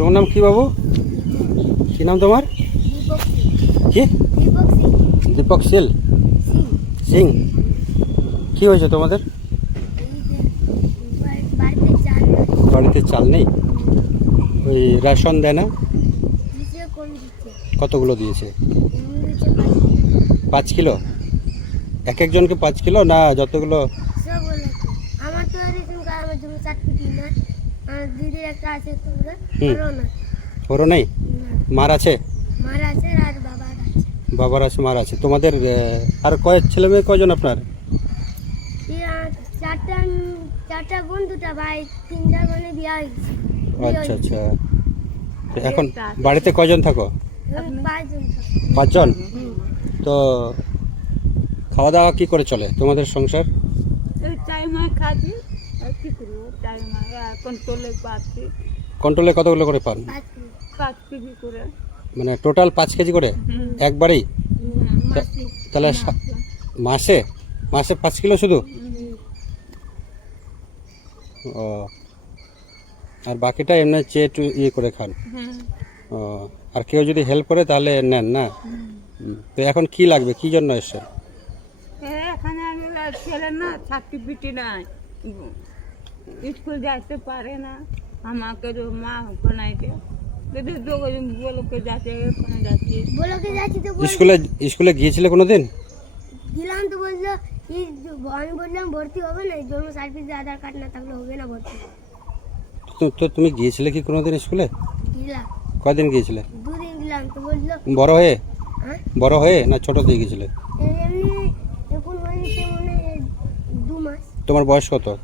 তোমার নাম কি বাবু? কি নাম তোমার? কি? দীপক সিং দীপক শীল। সিং। কি হয়েছে তোমাদের? বাড়িতে চাল নেই? ওই রেশন দেয় না? কতগুলো দিয়েছে? পাঁচ কিলো। এক একজনকে পাঁচ কিলো না যতগুলো? আমার তো দিদির একটা আছে তোমরা হুম। ওরও না। ওরও নেই? মার আছে? মার আছে আর বাবার আছে। বাবার আছে মার আছে। তোমাদের আর কয় ছেলে মেয়ে কয়জন আপনার? চারটা চারটা বোন দুটা ভাই তিনটা মানে বিয়া হয়েছে। আচ্ছা আচ্ছা। এখন বাড়িতে কয়জন থাকো? পাঁচজন। তো খাওয়া দাওয়া কি করে চলে তোমাদের সংসার? পাচ্ছি কন্ট্রোলে কতগুলো করে পান? পাঁচ কেজি। করে। মানে টোটাল পাঁচ কেজি করে? একবারেই? তাহলে মাসে? মাসে পাঁচ কিলো শুধু? ও। আর বাকিটা এমনি চেয়ে একটু ইয়ে করে খান? ও আর কেউ যদি হেল্প করে তাহলে নেন না? তো এখন কি লাগবে? কি জন্য এসছেন? এখানে আমি ছেলে না নাই। স্কুল যাইতে পারে না। আমাকে তো মা বানাইতে যদি বলোকে যাচ্ছে এখানে যাচ্ছি। বলোকে যাচ্ছি তো স্কুলে স্কুলে গিয়েছিলে কোনো দিন দিলাম তো বলল আমি বললাম ভর্তি হবে না জন্ম সার্টিফিকেট আধার কার্ড না থাকলে হবে না ভর্তি। তো- তো তুমি গিয়েছিলে কি কোনো দিন স্কুলে? দিলাম কদিন গিয়েছিলে? দুদিন দিলাম তো বলল। বড় হয়ে? হ্যাঁ? বড় হয়ে না ছোট দিয়ে গিয়েছিলে? মানে মাস। তোমার বয়স কত আমার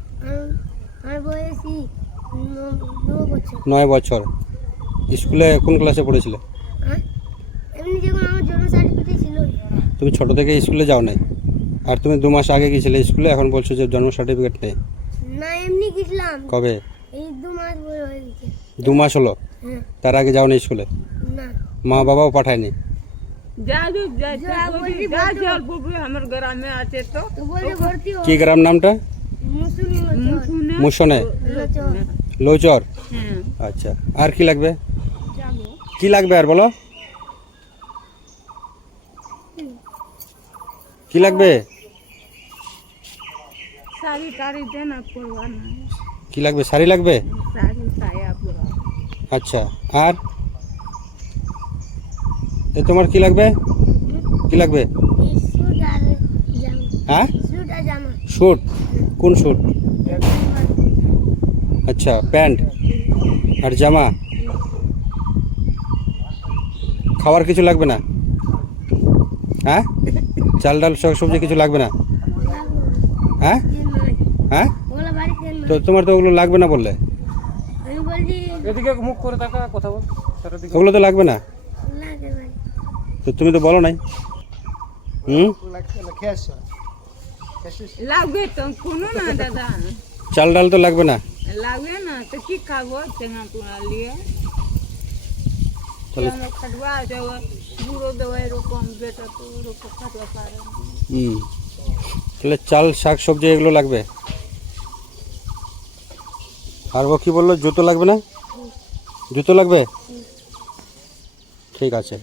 আমার বয়সই ন- ন বছর নয় বছর। স্কুলে কোন ক্লাসে পড়েছিলে? হ্যাঁ? এমনি যখন আমার জন্ম সার্টিফিকেট ছিল। তুমি ছোট থেকে স্কুলে যাও নাই? আর তুমি দু মাস আগে গিয়েছিলে স্কুলে এখন বলছো যে জন্ম সার্টিফিকেট নেই। না এমনি গেছিলাম কবে? এই দু মাস হয়ে গেছে। দু মাস হলো? হ্যাঁ। তার আগে যাও না স্কুলে? না। মা বাবাও পাঠায়নি? আমার গ্রামে আছে তো। কি গ্রাম নামটা? মুসনে? লোচর? হ্যাঁ। আচ্ছা আর কি লাগবে? কি লাগবে আর বলো? কি লাগবে? কি লাগবে? শাড়ি লাগবে? আচ্ছা আর? এ তোমার কি লাগবে? কি লাগবে? হ্যাঁ? স্যুট? কোন স্যুট? আচ্ছা প্যান্ট আর জামা। খাবার কিছু লাগবে না? হ্যাঁ? চাল ডাল শাক সবজি কিছু লাগবে না? হ্যাঁ? হ্যাঁ? তো তোমার তো ওগুলো লাগবে না বললে? এদিকে মুখ করে থাকা কথা বল। ওগুলো তো লাগবে না? লাগে ভাই তো তুমি তো বলো নাই। হুম? লাগবে তো কোনো না দাদা। চাল ডাল তো লাগবে না? লাগবে না তো কি খাব? চেনা নিয়ে। তাহলে আমরা খাটবা? দেবো বুড়ো দেবো এরকম বেটা তো ওরকম খাটবা পারে হুম। তাহলে চাল শাক সবজি এগুলো লাগবে? আর ও কি বলল জুতো লাগবে না? জুতো লাগবে? ঠিক আছে।